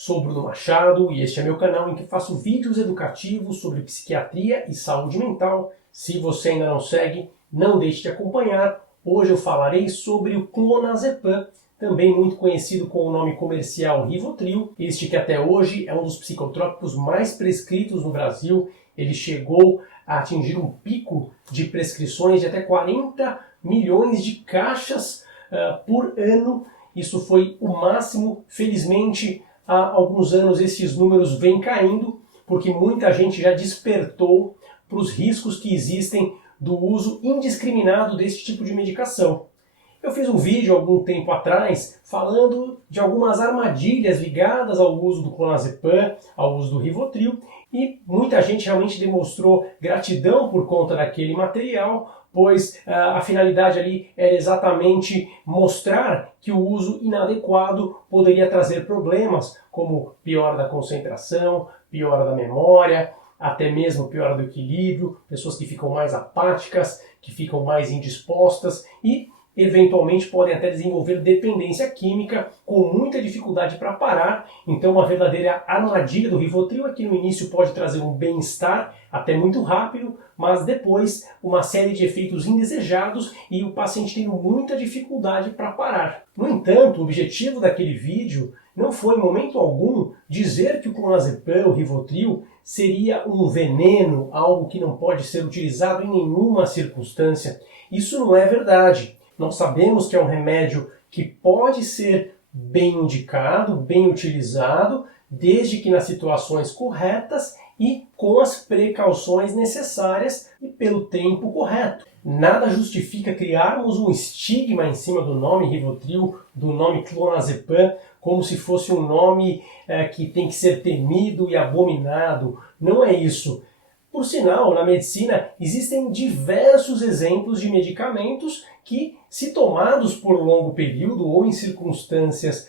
Sou Bruno Machado e este é meu canal em que faço vídeos educativos sobre psiquiatria e saúde mental. Se você ainda não segue, não deixe de acompanhar. Hoje eu falarei sobre o clonazepam, também muito conhecido com o nome comercial Rivotril. Este que até hoje é um dos psicotrópicos mais prescritos no Brasil. Ele chegou a atingir um pico de prescrições de até 40 milhões de caixas por ano. Isso foi o máximo. Felizmente, há alguns anos esses números vêm caindo, porque muita gente já despertou para os riscos que existem do uso indiscriminado desse tipo de medicação. Eu fiz um vídeo algum tempo atrás falando de algumas armadilhas ligadas ao uso do clonazepam, ao uso do Rivotril, e muita gente realmente demonstrou gratidão por conta daquele material, pois a finalidade ali era exatamente mostrar que o uso inadequado poderia trazer problemas como piora da concentração, piora da memória, até mesmo piora do equilíbrio, pessoas que ficam mais apáticas, que ficam mais indispostas e eventualmente podem até desenvolver dependência química com muita dificuldade para parar. Então uma verdadeira armadilha do Rivotril é que no início pode trazer um bem-estar até muito rápido, mas depois uma série de efeitos indesejados e o paciente tendo muita dificuldade para parar. No entanto, o objetivo daquele vídeo não foi em momento algum dizer que o clonazepam, o Rivotril, seria um veneno, algo que não pode ser utilizado em nenhuma circunstância. Isso não é verdade. Nós sabemos que é um remédio que pode ser bem indicado, bem utilizado, desde que nas situações corretas e com as precauções necessárias e pelo tempo correto. Nada justifica criarmos um estigma em cima do nome Rivotril, do nome clonazepam, como se fosse um nome que tem que ser temido e abominado. Não é isso. Por sinal, na medicina existem diversos exemplos de medicamentos que, se tomados por longo período ou em circunstâncias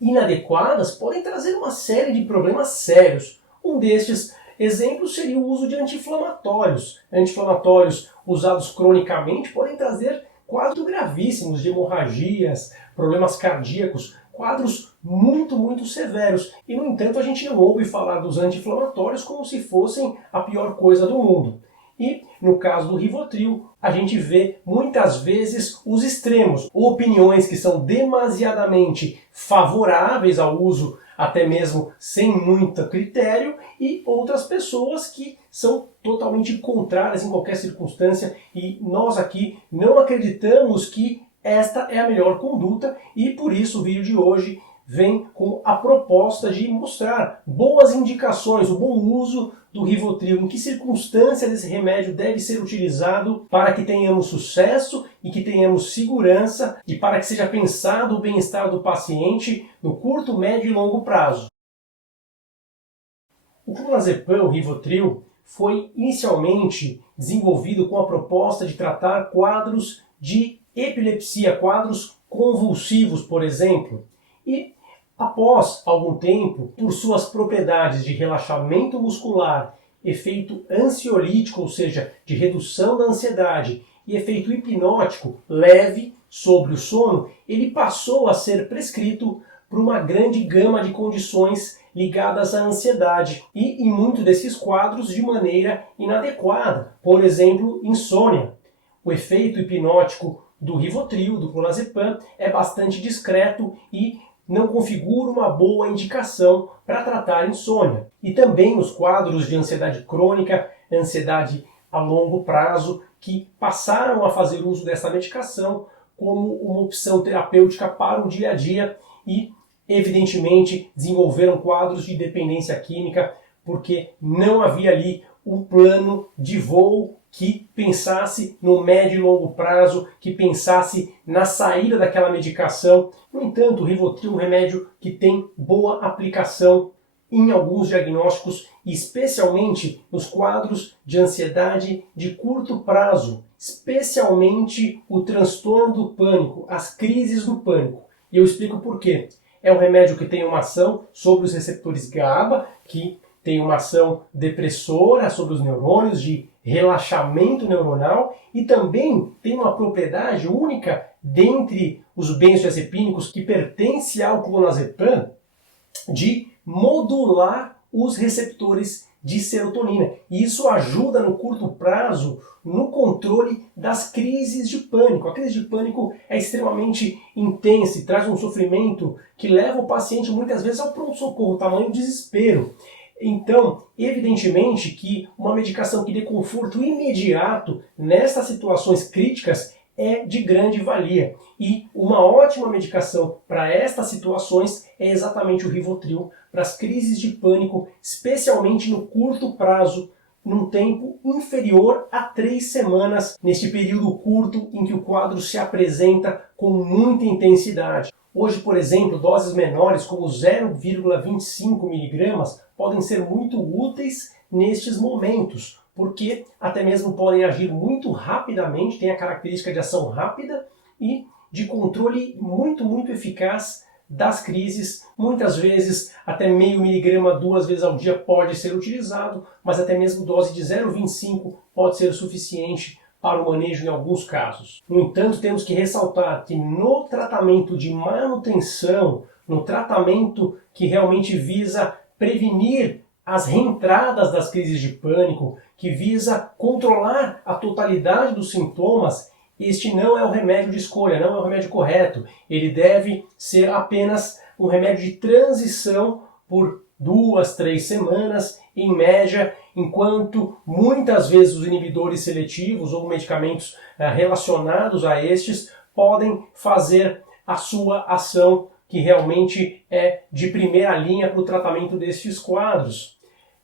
inadequadas, podem trazer uma série de problemas sérios. Um destes exemplos seria o uso de anti-inflamatórios. Anti-inflamatórios usados cronicamente podem trazer quadros gravíssimos de hemorragias, problemas cardíacos, quadros muito severos. E, no entanto, a gente não ouve falar dos anti-inflamatórios como se fossem a pior coisa do mundo. E, no caso do Rivotril, a gente vê muitas vezes os extremos, opiniões que são demasiadamente favoráveis ao uso, até mesmo sem muito critério, e outras pessoas que são totalmente contrárias em qualquer circunstância, e nós aqui não acreditamos que esta é a melhor conduta, e por isso o vídeo de hoje vem com a proposta de mostrar boas indicações, o bom uso do Rivotril, em que circunstâncias esse remédio deve ser utilizado para que tenhamos sucesso e que tenhamos segurança e para que seja pensado o bem-estar do paciente no curto, médio e longo prazo. O clonazepam, o Rivotril, foi inicialmente desenvolvido com a proposta de tratar quadros de epilepsia, quadros convulsivos, por exemplo, e após algum tempo, por suas propriedades de relaxamento muscular, efeito ansiolítico, ou seja, de redução da ansiedade, e efeito hipnótico leve sobre o sono, ele passou a ser prescrito para uma grande gama de condições ligadas à ansiedade e em muitos desses quadros de maneira inadequada, por exemplo, insônia. O efeito hipnótico do Rivotril, do clonazepam, é bastante discreto e não configura uma boa indicação para tratar insônia. E também nos quadros de ansiedade crônica, ansiedade a longo prazo, que passaram a fazer uso dessa medicação como uma opção terapêutica para o dia a dia e, evidentemente, desenvolveram quadros de dependência química porque não havia ali um plano de voo que pensasse no médio e longo prazo, que pensasse na saída daquela medicação. No entanto, o Rivotril é um remédio que tem boa aplicação em alguns diagnósticos, especialmente nos quadros de ansiedade de curto prazo, especialmente o transtorno do pânico, as crises do pânico. E eu explico por quê. É um remédio que tem uma ação sobre os receptores GABA, que tem uma ação depressora sobre os neurônios, de relaxamento neuronal, e também tem uma propriedade única dentre os benzodiazepínicos que pertence ao clonazepam de modular os receptores de serotonina. E isso ajuda no curto prazo no controle das crises de pânico. A crise de pânico é extremamente intensa e traz um sofrimento que leva o paciente muitas vezes ao pronto-socorro, tamanho desespero. Então, evidentemente que uma medicação que dê conforto imediato nessas situações críticas é de grande valia. E uma ótima medicação para estas situações é exatamente o Rivotril, para as crises de pânico, especialmente no curto prazo, num tempo inferior a 3 semanas, neste período curto em que o quadro se apresenta com muita intensidade. Hoje, por exemplo, doses menores, como 0,25 mg, podem ser muito úteis nestes momentos, porque até mesmo podem agir muito rapidamente, tem a característica de ação rápida e de controle muito eficaz das crises. Muitas vezes até meio miligrama 2 vezes ao dia pode ser utilizado, mas até mesmo dose de 0,25 pode ser suficiente para o manejo em alguns casos. No entanto, temos que ressaltar que no tratamento de manutenção, no tratamento que realmente visa prevenir as reentradas das crises de pânico, que visa controlar a totalidade dos sintomas, este não é o remédio de escolha, não é o remédio correto. Ele deve ser apenas um remédio de transição por 2, 3 semanas, em média, enquanto muitas vezes os inibidores seletivos ou medicamentos relacionados a estes podem fazer a sua ação, que realmente é de primeira linha para o tratamento destes quadros.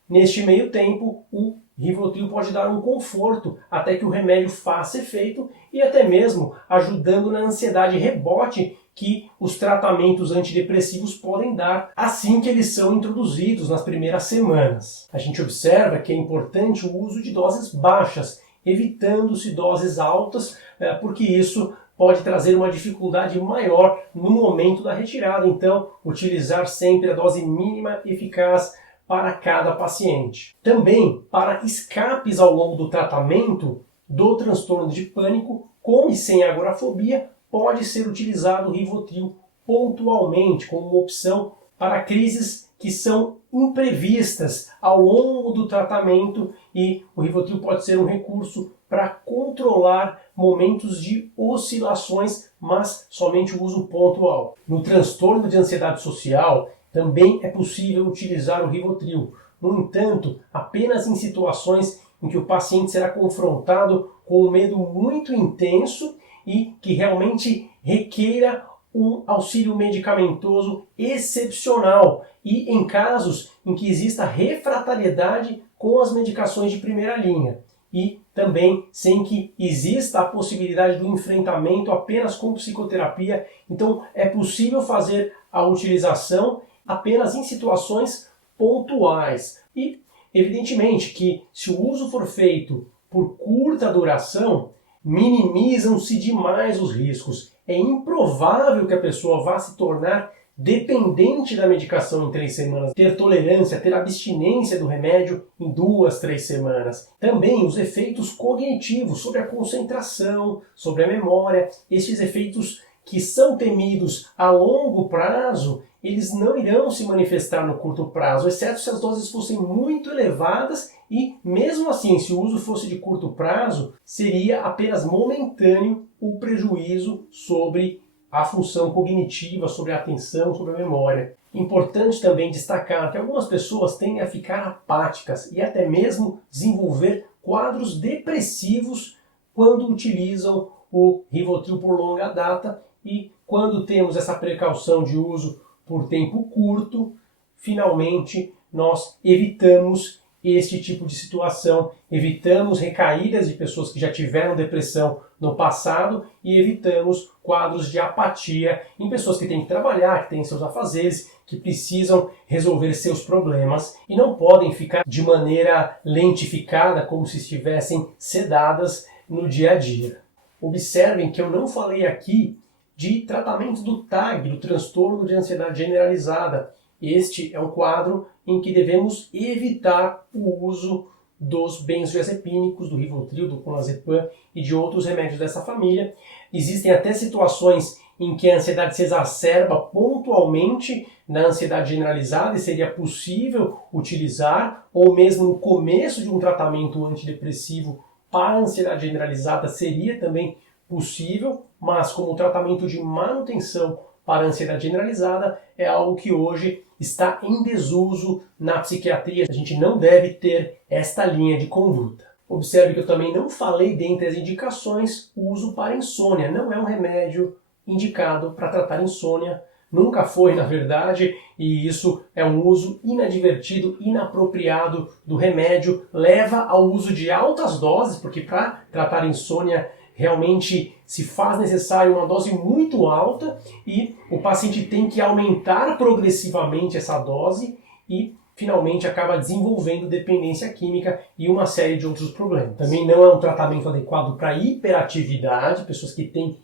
Neste meio tempo, o Rivotril pode dar um conforto até que o remédio faça efeito e até mesmo ajudando na ansiedade rebote que os tratamentos antidepressivos podem dar assim que eles são introduzidos nas primeiras semanas. A gente observa que é importante o uso de doses baixas, evitando-se doses altas, porque isso pode trazer uma dificuldade maior no momento da retirada. Então, utilizar sempre a dose mínima eficaz para cada paciente. Também, para escapes ao longo do tratamento do transtorno de pânico, com e sem agorafobia, pode ser utilizado o Rivotril pontualmente como uma opção para crises que são imprevistas ao longo do tratamento, e o Rivotril pode ser um recurso para controlar momentos de oscilações, mas somente o uso pontual. No transtorno de ansiedade social, também é possível utilizar o Rivotril. No entanto, apenas em situações em que o paciente será confrontado com um medo muito intenso e que realmente requeira um auxílio medicamentoso excepcional, e em casos em que exista refratariedade com as medicações de primeira linha, e também sem que exista a possibilidade do enfrentamento apenas com psicoterapia. Então é possível fazer a utilização apenas em situações pontuais. E, evidentemente, que se o uso for feito por curta duração, minimizam-se demais os riscos. É improvável que a pessoa vá se tornar dependente da medicação em 3 semanas, ter tolerância, ter abstinência do remédio em 2, 3 semanas. Também os efeitos cognitivos sobre a concentração, sobre a memória, esses efeitos que são temidos a longo prazo, eles não irão se manifestar no curto prazo, exceto se as doses fossem muito elevadas, e mesmo assim, se o uso fosse de curto prazo, seria apenas momentâneo o prejuízo sobre a função cognitiva, sobre a atenção, sobre a memória. Importante também destacar que algumas pessoas tendem a ficar apáticas e até mesmo desenvolver quadros depressivos quando utilizam o Rivotril por longa data, e quando temos essa precaução de uso por tempo curto, finalmente nós evitamos este tipo de situação, evitamos recaídas de pessoas que já tiveram depressão no passado e evitamos quadros de apatia em pessoas que têm que trabalhar, que têm seus afazeres, que precisam resolver seus problemas e não podem ficar de maneira lentificada, como se estivessem sedadas no dia a dia. Observem que eu não falei aqui de tratamento do TAG, do transtorno de ansiedade generalizada. Este é um quadro em que devemos evitar o uso dos benzodiazepínicos, do Rivotril, do clonazepam e de outros remédios dessa família. Existem até situações em que a ansiedade se exacerba pontualmente na ansiedade generalizada e seria possível utilizar, ou mesmo no começo de um tratamento antidepressivo para a ansiedade generalizada seria também possível, mas como tratamento de manutenção para a ansiedade generalizada é algo que hoje está em desuso na psiquiatria. A gente não deve ter esta linha de conduta. Observe que eu também não falei dentre as indicações o uso para insônia. Não é um remédio indicado para tratar insônia. Nunca foi, na verdade, e isso é um uso inadvertido, inapropriado do remédio. Leva ao uso de altas doses, porque para tratar insônia realmente se faz necessário uma dose muito alta e o paciente tem que aumentar progressivamente essa dose e finalmente acaba desenvolvendo dependência química e uma série de outros problemas. Também não é um tratamento adequado para hiperatividade, pessoas que têm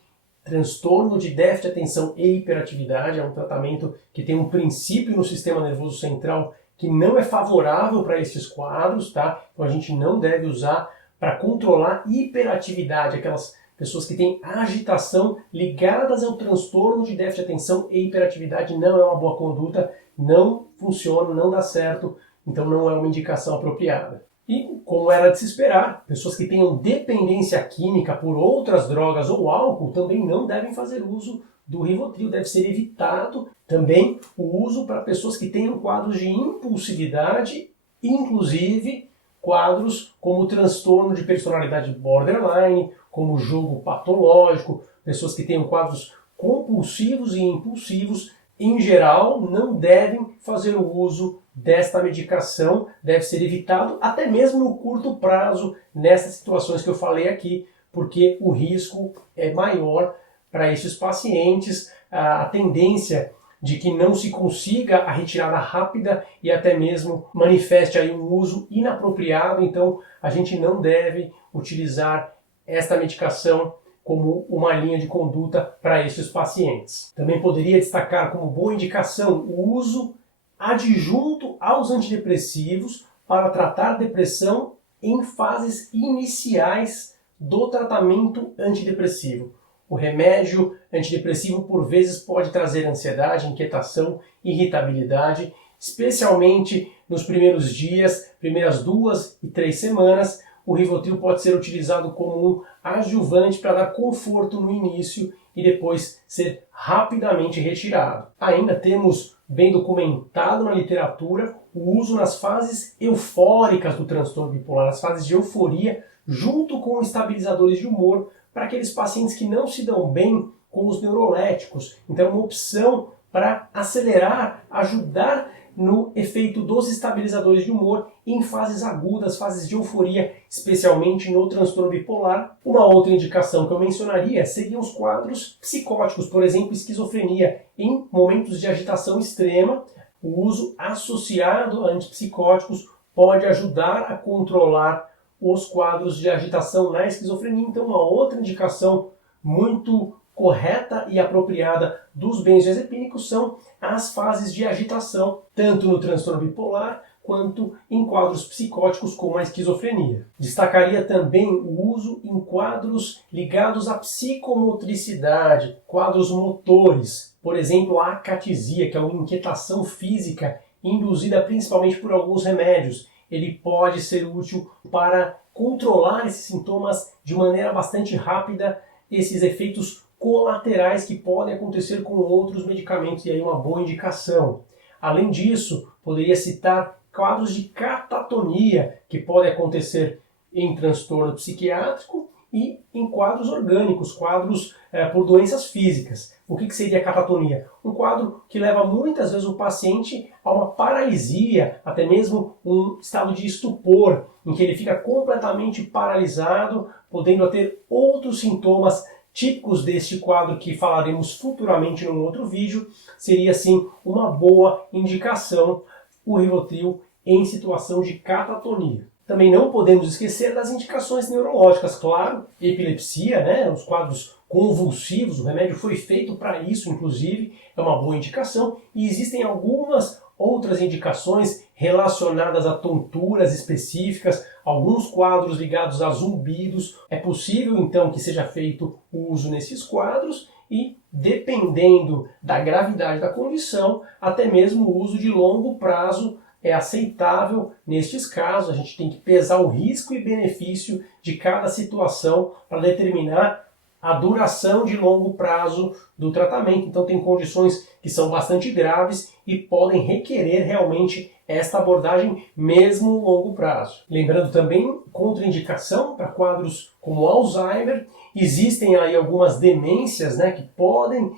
transtorno de déficit de atenção e hiperatividade. É um tratamento que tem um princípio no sistema nervoso central que não é favorável para esses quadros, tá? Então a gente não deve usar para controlar hiperatividade, aquelas pessoas que têm agitação ligadas ao transtorno de déficit de atenção e hiperatividade. Não é uma boa conduta, não funciona, não dá certo, então não é uma indicação apropriada. E, como era de se esperar, pessoas que tenham dependência química por outras drogas ou álcool também não devem fazer uso do Rivotril, deve ser evitado também o uso para pessoas que tenham quadros de impulsividade, inclusive quadros como transtorno de personalidade borderline, como jogo patológico, pessoas que tenham quadros compulsivos e impulsivos, em geral, não devem fazer o uso desta medicação, deve ser evitado até mesmo no curto prazo, nessas situações que eu falei aqui, porque o risco é maior para esses pacientes, a tendência de que não se consiga a retirada rápida e até mesmo manifeste aí um uso inapropriado. Então a gente não deve utilizar esta medicação como uma linha de conduta para esses pacientes. Também poderia destacar como boa indicação o uso adjunto aos antidepressivos para tratar depressão em fases iniciais do tratamento antidepressivo. O remédio antidepressivo por vezes pode trazer ansiedade, inquietação, irritabilidade, especialmente nos primeiros dias, primeiras 2 e 3 semanas. O Rivotril pode ser utilizado como um adjuvante para dar conforto no início e depois ser rapidamente retirado. Ainda temos bem documentado na literatura o uso nas fases eufóricas do transtorno bipolar, as fases de euforia, junto com estabilizadores de humor, para aqueles pacientes que não se dão bem com os neuroléticos. Então, uma opção para acelerar, ajudar no efeito dos estabilizadores de humor em fases agudas, fases de euforia, especialmente no transtorno bipolar. Uma outra indicação que eu mencionaria seriam os quadros psicóticos, por exemplo, esquizofrenia. Em momentos de agitação extrema, o uso associado a antipsicóticos pode ajudar a controlar os quadros de agitação na esquizofrenia. Então, uma outra indicação muito correta e apropriada dos benzodiazepínicos são as fases de agitação, tanto no transtorno bipolar quanto em quadros psicóticos como a esquizofrenia. Destacaria também o uso em quadros ligados à psicomotricidade, quadros motores, por exemplo, a acatesia, que é uma inquietação física induzida principalmente por alguns remédios. Ele pode ser útil para controlar esses sintomas de maneira bastante rápida, esses efeitos colaterais que podem acontecer com outros medicamentos, e aí uma boa indicação. Além disso, poderia citar quadros de catatonia que podem acontecer em transtorno psiquiátrico e em quadros orgânicos, quadros por doenças físicas. O que seria catatonia? Um quadro que leva muitas vezes o paciente a uma paralisia, até mesmo um estado de estupor, em que ele fica completamente paralisado, podendo ter outros sintomas típicos deste quadro que falaremos futuramente num outro vídeo. Seria assim uma boa indicação o Rivotril em situação de catatonia. Também não podemos esquecer das indicações neurológicas, claro, epilepsia, né, os quadros convulsivos, o remédio foi feito para isso, inclusive, é uma boa indicação, e existem algumas outras indicações relacionadas a tonturas específicas, alguns quadros ligados a zumbidos. É possível, então, que seja feito o uso nesses quadros, e, dependendo da gravidade da condição, até mesmo o uso de longo prazo é aceitável nestes casos. A gente tem que pesar o risco e benefício de cada situação para determinar a duração de longo prazo do tratamento. Então tem condições que são bastante graves e podem requerer realmente esta abordagem mesmo no longo prazo. Lembrando também, contraindicação para quadros como Alzheimer. Existem aí algumas demências, né, que podem,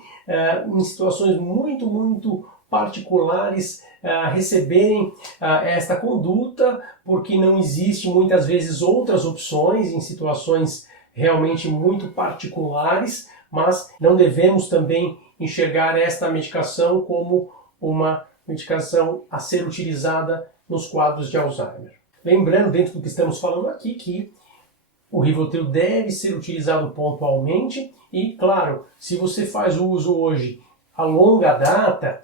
em situações muito particulares, receberem esta conduta, porque não existe muitas vezes outras opções em situações realmente muito particulares, mas não devemos também enxergar esta medicação como uma medicação a ser utilizada nos quadros de Alzheimer. Lembrando, dentro do que estamos falando aqui, que o Rivotril deve ser utilizado pontualmente e, claro, se você faz o uso hoje a longa data,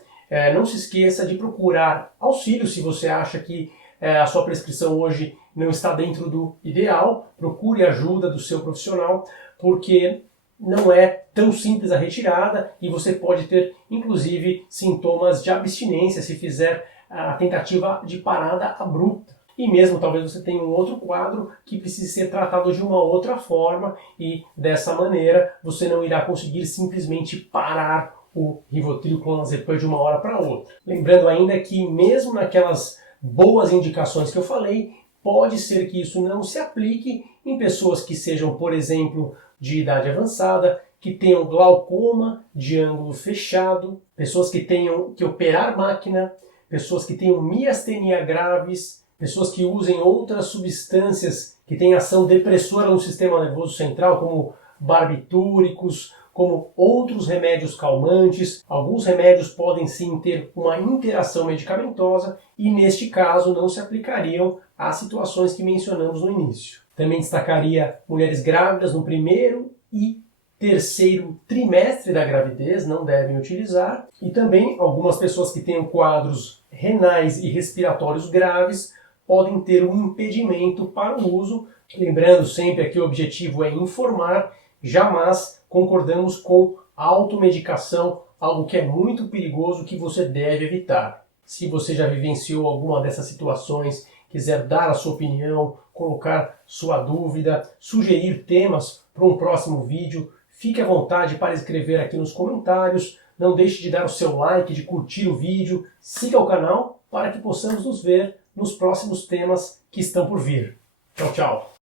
não se esqueça de procurar auxílio se você acha que a sua prescrição hoje não está dentro do ideal. Procure ajuda do seu profissional, porque não é tão simples a retirada e você pode ter, inclusive, sintomas de abstinência se fizer a tentativa de parada abrupta. E mesmo talvez você tenha um outro quadro que precise ser tratado de uma outra forma e dessa maneira você não irá conseguir simplesmente parar o Rivotril clonazepam de uma hora para outra. Lembrando ainda que mesmo naquelas boas indicações que eu falei, pode ser que isso não se aplique em pessoas que sejam, por exemplo, de idade avançada, que tenham glaucoma de ângulo fechado, pessoas que tenham que operar máquina, pessoas que tenham miastenia graves, pessoas que usem outras substâncias que têm ação depressora no sistema nervoso central, como barbitúricos, como outros remédios calmantes. Alguns remédios podem sim ter uma interação medicamentosa e, neste caso, não se aplicariam às situações que mencionamos no início. Também destacaria mulheres grávidas no primeiro e terceiro trimestre da gravidez, não devem utilizar. E também algumas pessoas que tenham quadros renais e respiratórios graves podem ter um impedimento para o uso. Lembrando sempre que o objetivo é informar, jamais concordamos com automedicação, algo que é muito perigoso, que você deve evitar. Se você já vivenciou alguma dessas situações, quiser dar a sua opinião, colocar sua dúvida, sugerir temas para um próximo vídeo, fique à vontade para escrever aqui nos comentários. Não deixe de dar o seu like, de curtir o vídeo, siga o canal para que possamos nos ver nos próximos temas que estão por vir. Tchau, tchau!